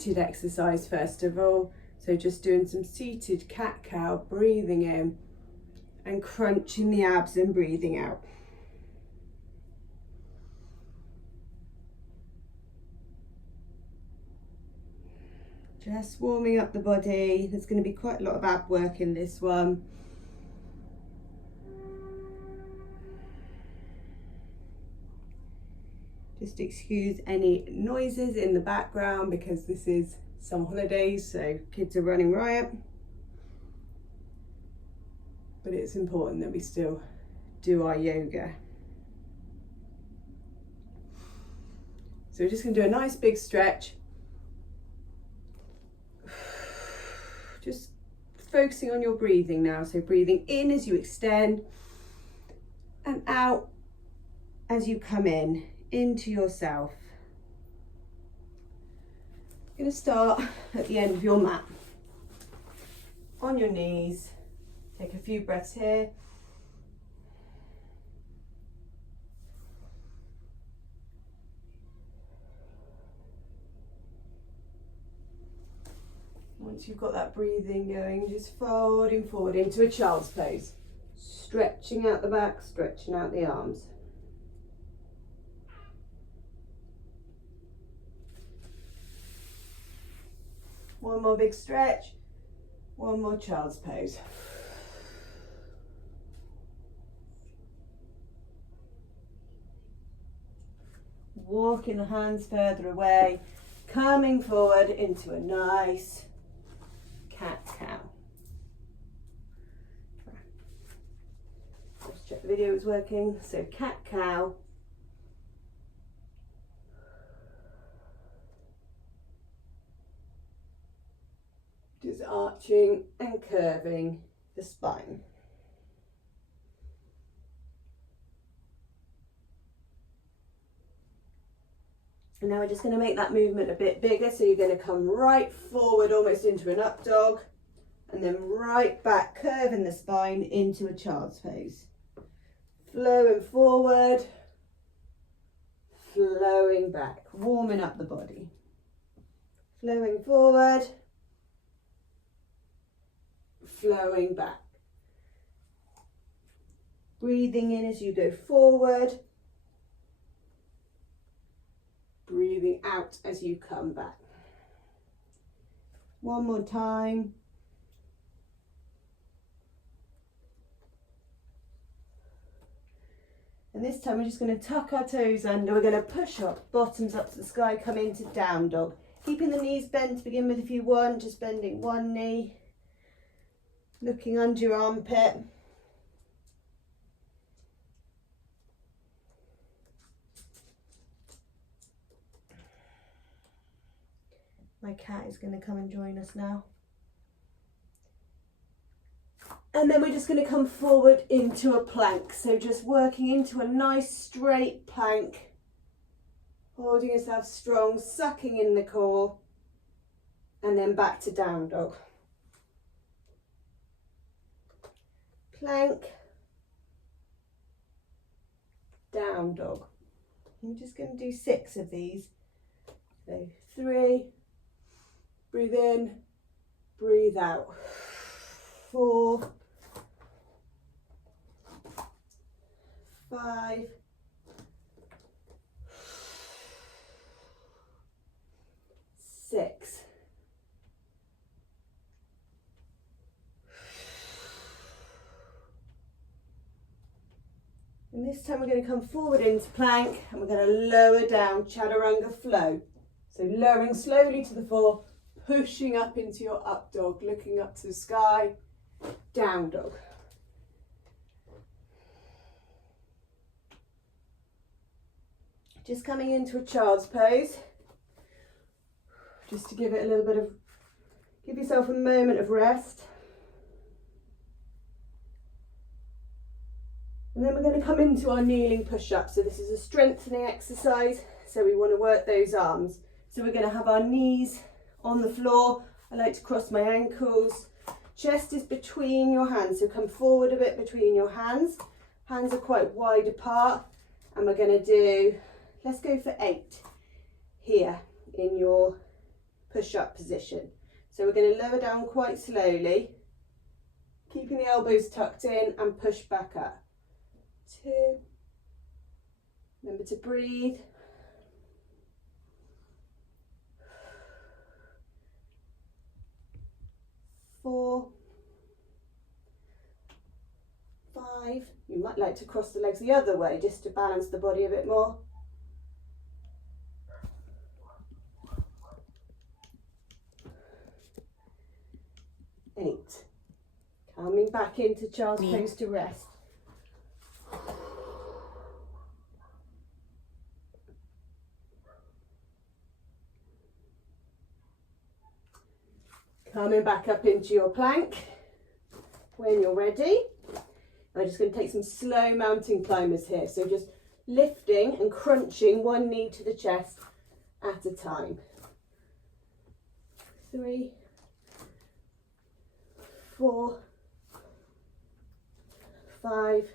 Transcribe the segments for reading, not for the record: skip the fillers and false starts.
seated exercise first of all. So just doing some seated cat-cow, breathing in and crunching the abs and breathing out. Just warming up the body. There's going to be quite a lot of ab work in this one. Just excuse any noises in the background because this is summer holidays, so kids are running riot. But it's important that we still do our yoga. So we're just going to do a nice big stretch. Just focusing on your breathing now. So breathing in as you extend and out as you come in into yourself. You're going to start at the end of your mat. On your knees. Take a few breaths here. Once you've got that breathing going, just folding forward into a child's pose. Stretching out the back, stretching out the arms. One more big stretch. One more child's pose. Walking the hands further away, coming forward into a nice cat-cow. Let's check the video is working. So cat-cow. Just arching and curving the spine. And now we're just going to make that movement a bit bigger. So you're going to come right forward almost into an up dog and then right back, curving the spine into a child's pose. Flowing forward, flowing back, warming up the body. Flowing forward, flowing back. Breathing in as you go forward. Breathing out as you come back. One more time. And this time we're just going to tuck our toes under. We're going to push up, bottoms up to the sky, come into down dog. Keeping the knees bent to begin with if you want, just bending one knee. Looking under your armpit. My cat is going to come and join us now. And then we're just going to come forward into a plank. So just working into a nice straight plank. Holding yourself strong, sucking in the core. And then back to down dog. Plank. Down dog. I'm just going to do 6 of these. So 3. Breathe in, breathe out. 4, 5, 6. And this time we're going to come forward into plank and we're going to lower down chaturanga flow. So lowering slowly to the floor. Pushing up into your up dog, looking up to the sky, down dog. Just coming into a child's pose, just to give it a little bit of, give yourself a moment of rest. And then we're going to come into our kneeling push-up. So this is a strengthening exercise, so we want to work those arms. So we're going to have our knees on the floor. I like to cross my ankles. Chest is between your hands, so come forward a bit between your hands. Hands are quite wide apart, and we're going to do, let's go for 8 here in your push-up position. So we're going to lower down quite slowly, keeping the elbows tucked in and push back up. 2. Remember to breathe. 4. 5. You might like to cross the legs the other way just to balance the body a bit more. 8. Coming back into child's pose to rest. 'Coming back up into your plank when you're ready. I'm just going to take some slow mountain climbers here. So just lifting and crunching one knee to the chest at a time. 3, 4, 5,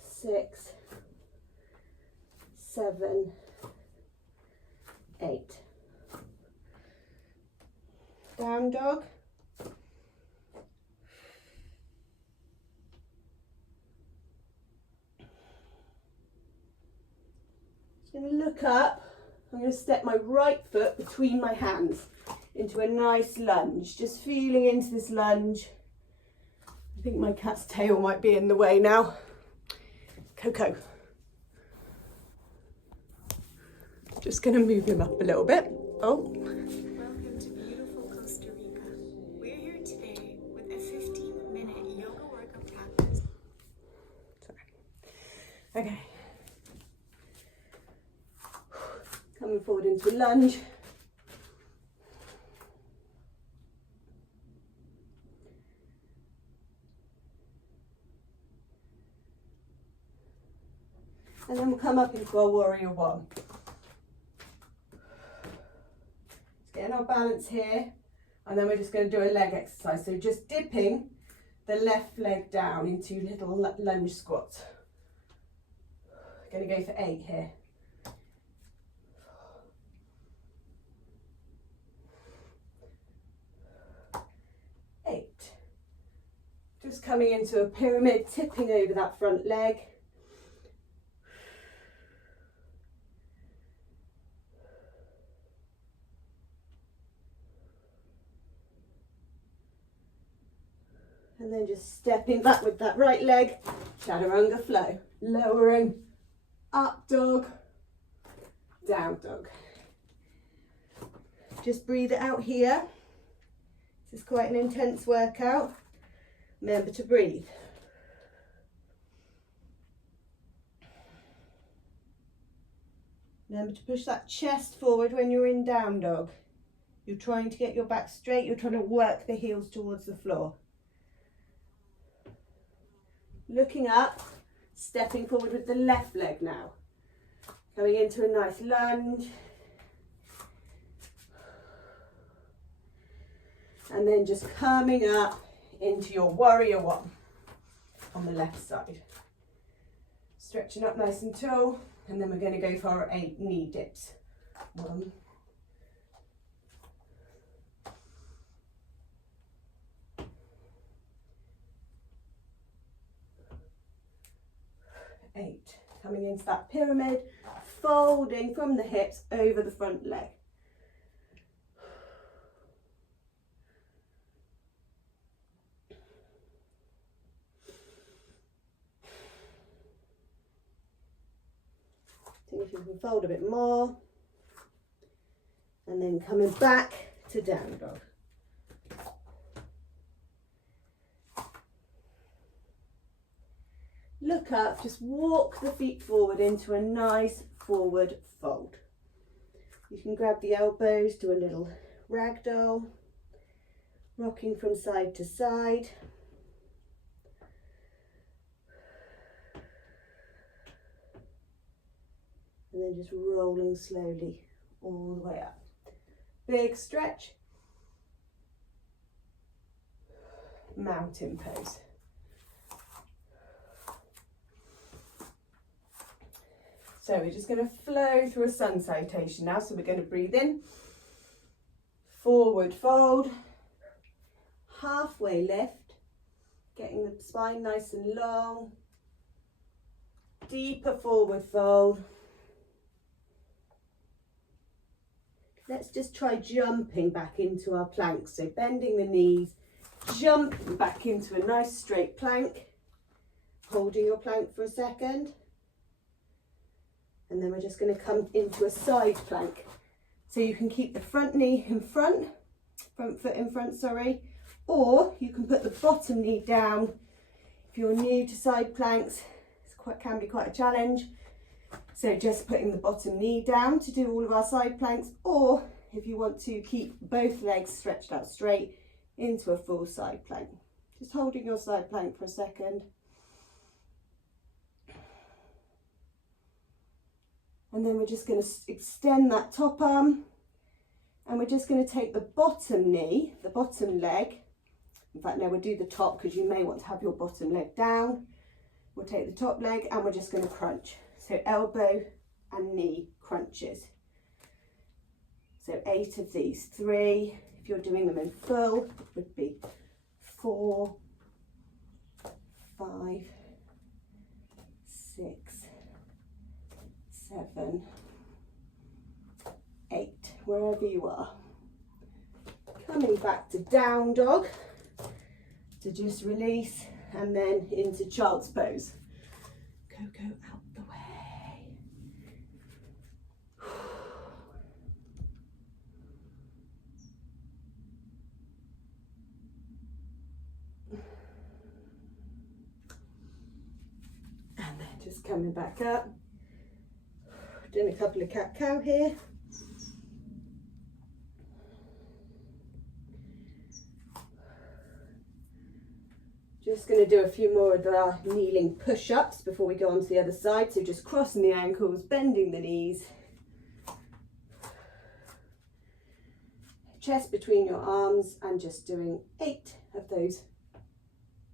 6, 7, 8. Down dog. Just going to look up. I'm going to step my right foot between my hands into a nice lunge. Just feeling into this lunge. I think my cat's tail might be in the way now. Coco. Just going to move him up a little bit. Oh. Welcome to beautiful Costa Rica. We're here today with a 15-minute yoga workout practice. Sorry. Okay. Coming forward into a lunge. And then we'll come up into our warrior one. Just getting our balance here. And then we're just going to do a leg exercise. So just dipping the left leg down into little lunge squats. Going to go for 8 here. 8. Just coming into a pyramid, tipping over that front leg. And then just stepping back with that right leg, chaturanga flow. Lowering, up dog, down dog. Just breathe it out here. This is quite an intense workout. Remember to breathe. Remember to push that chest forward when you're in down dog. You're trying to get your back straight. You're trying to work the heels towards the floor. Looking up, stepping forward with the left leg now. Coming into a nice lunge. And then just coming up into your warrior one on the left side. Stretching up nice and tall. And then we're going to go for our 8 knee dips. 1, 8. Coming into that pyramid, folding from the hips over the front leg. See if you can fold a bit more. And then coming back to down dog. Look up, just walk the feet forward into a nice forward fold. You can grab the elbows, do a little ragdoll, rocking from side to side. And then just rolling slowly all the way up. Big stretch. Mountain pose. So we're just going to flow through a sun salutation now. So we're going to breathe in forward fold, halfway lift, getting the spine nice and long, deeper forward fold. Let's just try jumping back into our plank. So bending the knees, jumping back into a nice straight plank, holding your plank for a second. And then we're just going to come into a side plank. So you can keep the front knee in front foot in front, sorry, or you can put the bottom knee down. If you're new to side planks, can be quite a challenge. So just putting the bottom knee down to do all of our side planks, or if you want to keep both legs stretched out straight into a full side plank. Just holding your side plank for a second. And then we're just going to extend that top arm, and we're just going to take the bottom knee, the bottom leg. In fact, no, we'll do the top because you may want to have your bottom leg down. We'll take the top leg and we're just going to crunch. So elbow and knee crunches. So 8 of these. 3, if you're doing them in full, it would be 4, 5, 6, 7, 8, wherever you are. Coming back to down dog to just release, and then into child's pose. Go out the way. And then just coming back up. Doing a couple of cat-cow here. Just going to do a few more of our kneeling push-ups before we go on to the other side. So just crossing the ankles, bending the knees. Chest between your arms, and just doing 8 of those.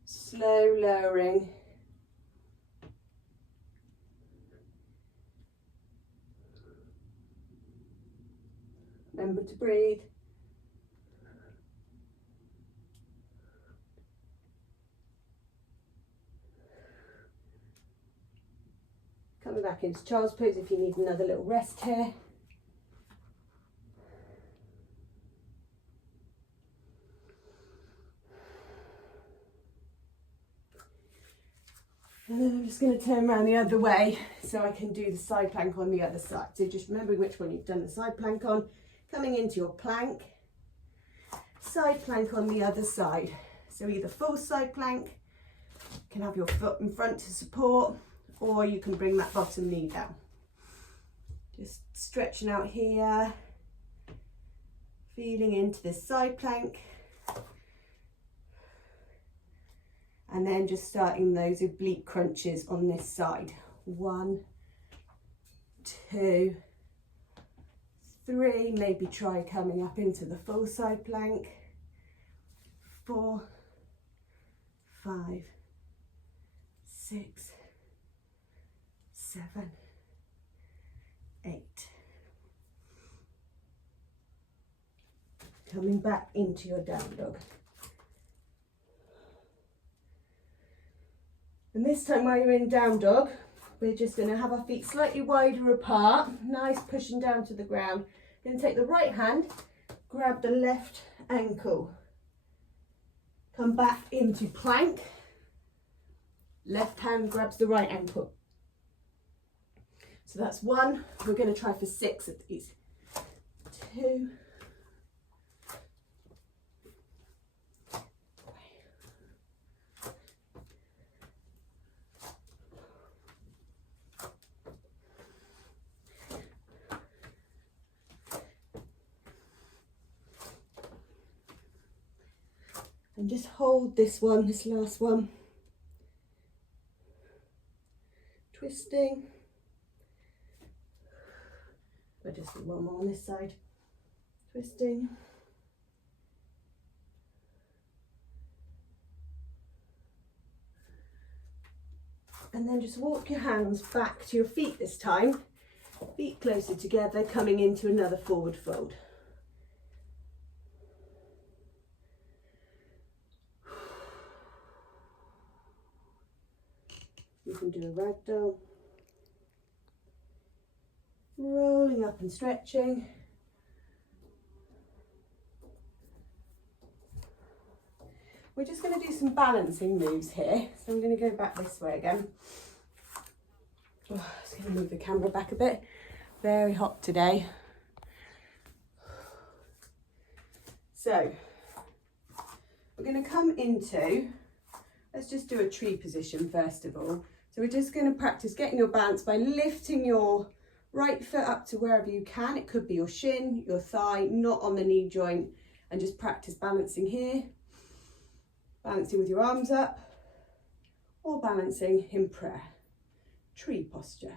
Slow lowering. Remember to breathe. Coming back into child's pose if you need another little rest here. And then I'm just going to turn around the other way so I can do the side plank on the other side. So just remembering which one you've done the side plank on. Coming into your plank, side plank on the other side. So either full side plank, you can have your foot in front to support, or you can bring that bottom knee down. Just stretching out here, feeling into this side plank. And then just starting those oblique crunches on this side. 1, 2, 3, maybe try coming up into the full side plank. 4, 5, 6, 7, 8. Coming back into your down dog. And this time while you're in down dog, we're just going to have our feet slightly wider apart, nice pushing down to the ground. Then take the right hand, grab the left ankle. Come back into plank. Left hand grabs the right ankle. So that's 1. We're going to try for 6 of these. 2. 3. And just hold this one, this last one. Twisting. I'll just do one more on this side. Twisting. And then just walk your hands back to your feet this time. Feet closer together, coming into another forward fold. and do a ragdoll. Rolling up and stretching. We're just going to do some balancing moves here. So I'm going to go back this way again. Oh, just going to move the camera back a bit. Very hot today. So we're going to come into, let's just do a tree position first of all. So we're just going to practice getting your balance by lifting your right foot up to wherever you can. It could be your shin, your thigh, not on the knee joint, and just practice balancing here. Balancing with your arms up, or balancing in prayer, tree posture.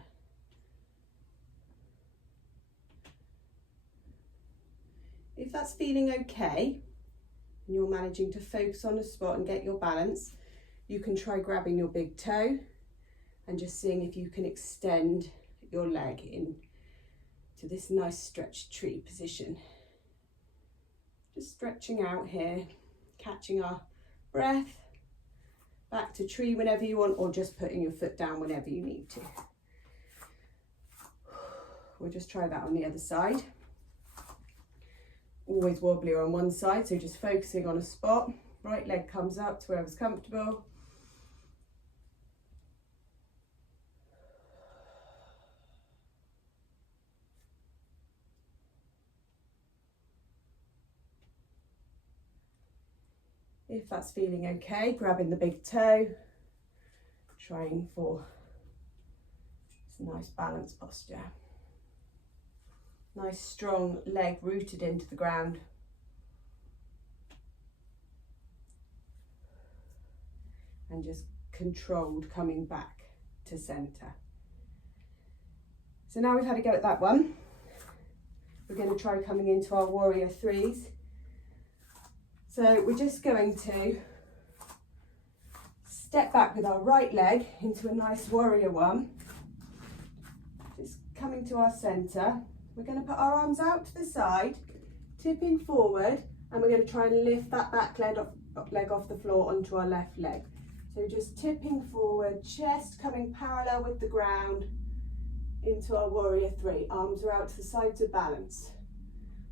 If that's feeling okay, and you're managing to focus on a spot and get your balance, you can try grabbing your big toe and just seeing if you can extend your leg in to this nice stretched tree position. Just stretching out here, catching our breath, back to tree whenever you want, or just putting your foot down whenever you need to. We'll just try that on the other side. Always wobblier on one side, so just focusing on a spot. Right leg comes up to wherever's comfortable. If that's feeling okay, grabbing the big toe, trying for this nice balanced posture. Nice strong leg rooted into the ground. And just controlled coming back to centre. So now we've had a go at that one. We're going to try coming into our warrior threes. So we're just going to step back with our right leg into a nice warrior one. Just coming to our centre. We're going to put our arms out to the side, tipping forward, and we're going to try and lift that back leg off the floor onto our left leg. So just tipping forward, chest coming parallel with the ground into our warrior three. Arms are out to the side to balance.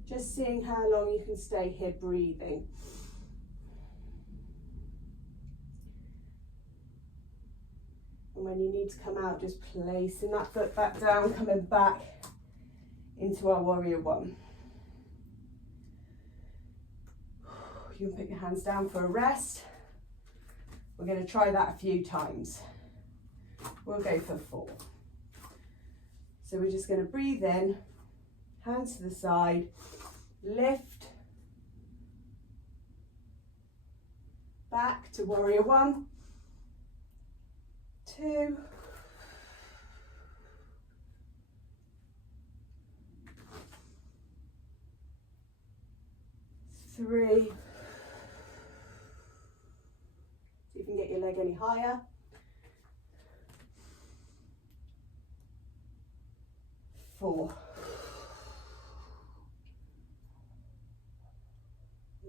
Just seeing how long you can stay here breathing. And when you need to come out, just placing that foot back down, coming back into our warrior one. You can put your hands down for a rest. We're going to try that a few times. We'll go for 4. So we're just going to breathe in, hands to the side, lift, back to warrior 1, 2, 3. See if you can get your leg any higher. 4.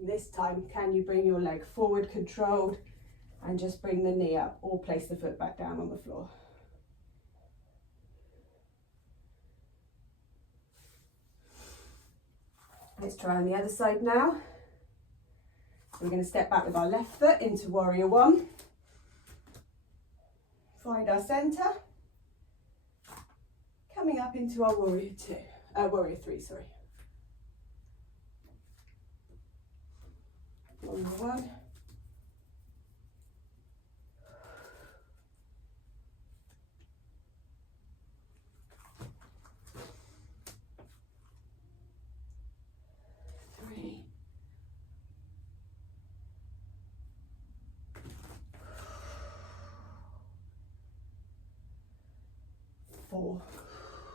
This time, can you bring your leg forward controlled and just bring the knee up or place the foot back down on the floor. Let's try on the other side now. We're going to step back with our left foot into warrior 1. Find our centre. Coming up into our warrior 3, sorry. Warrior 1.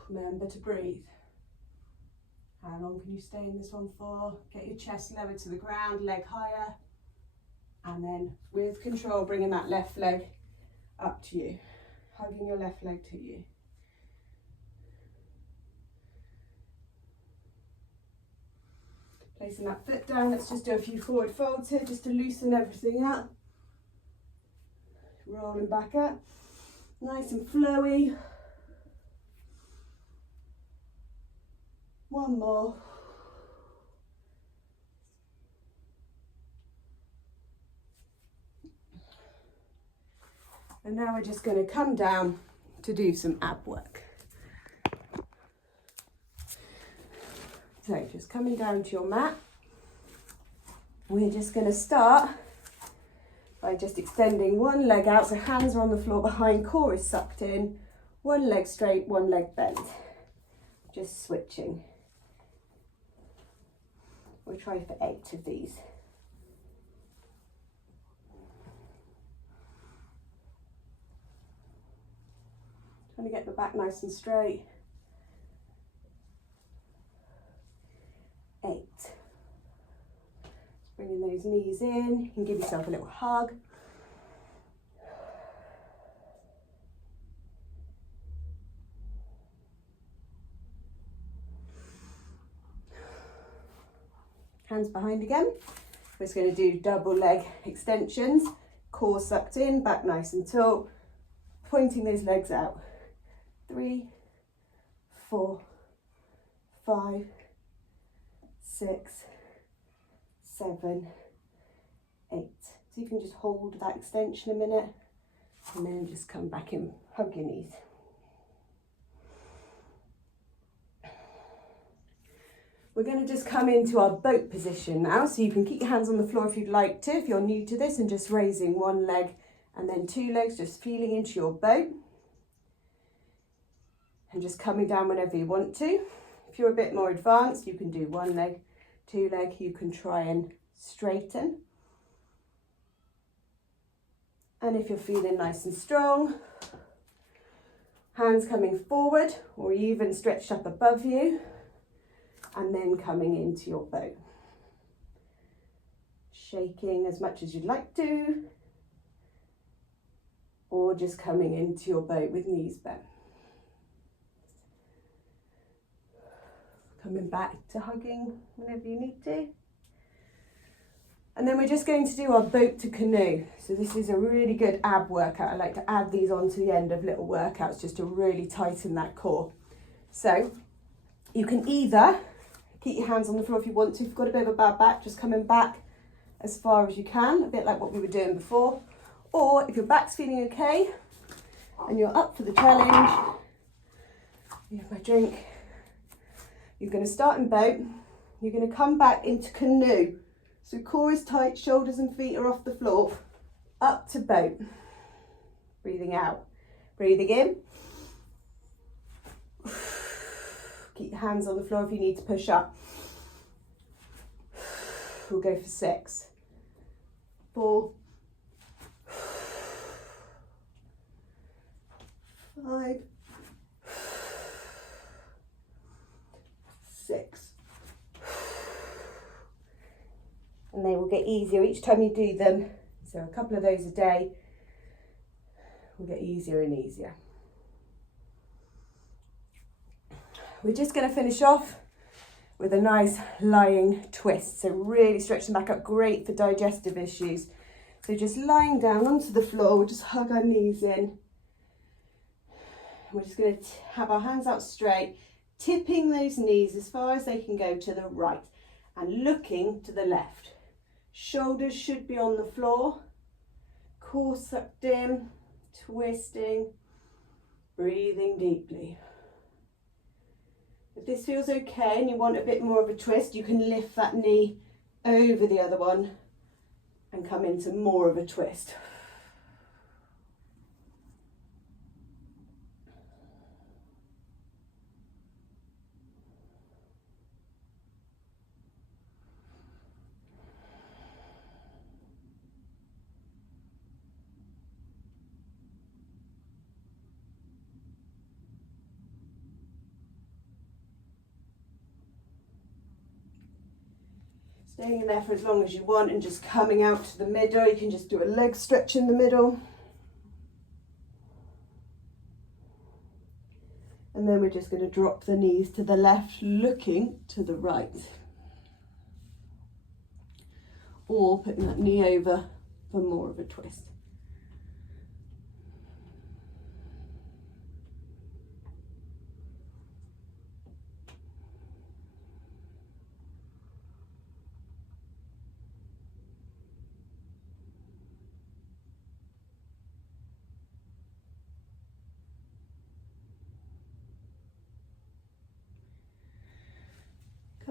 Remember to breathe. How long can you stay in this one for? Get your chest lower to the ground, leg higher, and then with control bringing that left leg up to you, hugging your left leg to you. Placing that foot down, let's just do a few forward folds here just to loosen everything up. Rolling back up. Nice and flowy. One more. And now we're just going to come down to do some ab work. So just coming down to your mat. We're just going to start by just extending one leg out, so hands are on the floor behind, core is sucked in, one leg straight, one leg bent. Just switching. We'll try for 8 of these. Trying to get the back nice and straight. 8. Bringing those knees in, you can give yourself a little hug. Hands behind again. We're just going to do double leg extensions, core sucked in, back nice and tall, pointing those legs out. 3, 4, 5, 6, 7, 8. So you can just hold that extension a minute and then just come back in, hug your knees. We're going to just come into our boat position now, so you can keep your hands on the floor if you'd like to, if you're new to this, and just raising one leg and then 2 legs, just feeling into your boat. And just coming down whenever you want to. If you're a bit more advanced, you can do 1 leg, 2 leg, you can try and straighten. And if you're feeling nice and strong, hands coming forward or even stretched up above you, and then coming into your boat. Shaking as much as you'd like to, or just coming into your boat with knees bent. Coming back to hugging whenever you need to. And then we're just going to do our boat to canoe. So this is a really good ab workout. I like to add these on to the end of little workouts just to really tighten that core. So you can either keep your hands on the floor if you want to. If you've got a bit of a bad back, just coming back as far as you can, a bit like what we were doing before. Or if your back's feeling okay and you're up for the challenge, you have my drink. You're going to start in boat. You're going to come back into canoe. So core is tight, shoulders and feet are off the floor. Up to boat. Breathing out. Breathing in. Keep your hands on the floor if you need to push up. We'll go for 6. 4. 5. 6. And they will get easier each time you do them. So a couple of those a day will get easier and easier. We're just going to finish off with a nice lying twist. So really stretch the back up, great for digestive issues. So just lying down onto the floor, we'll just hug our knees in. We're just going to have our hands out straight, tipping those knees as far as they can go to the right and looking to the left. Shoulders should be on the floor, core sucked in, twisting, breathing deeply. If this feels okay and you want a bit more of a twist, you can lift that knee over the other one and come into more of a twist. Staying in there for as long as you want and just coming out to the middle. You can just do a leg stretch in the middle. And then we're just going to drop the knees to the left, looking to the right. Or putting that knee over for more of a twist.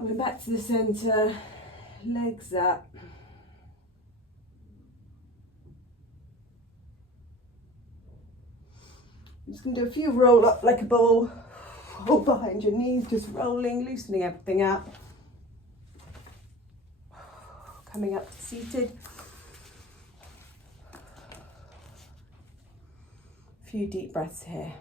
Coming back to the centre, legs up. I'm just going to do a few roll up like a ball. Hold behind your knees, just rolling, loosening everything up. Coming up to seated. A few deep breaths here.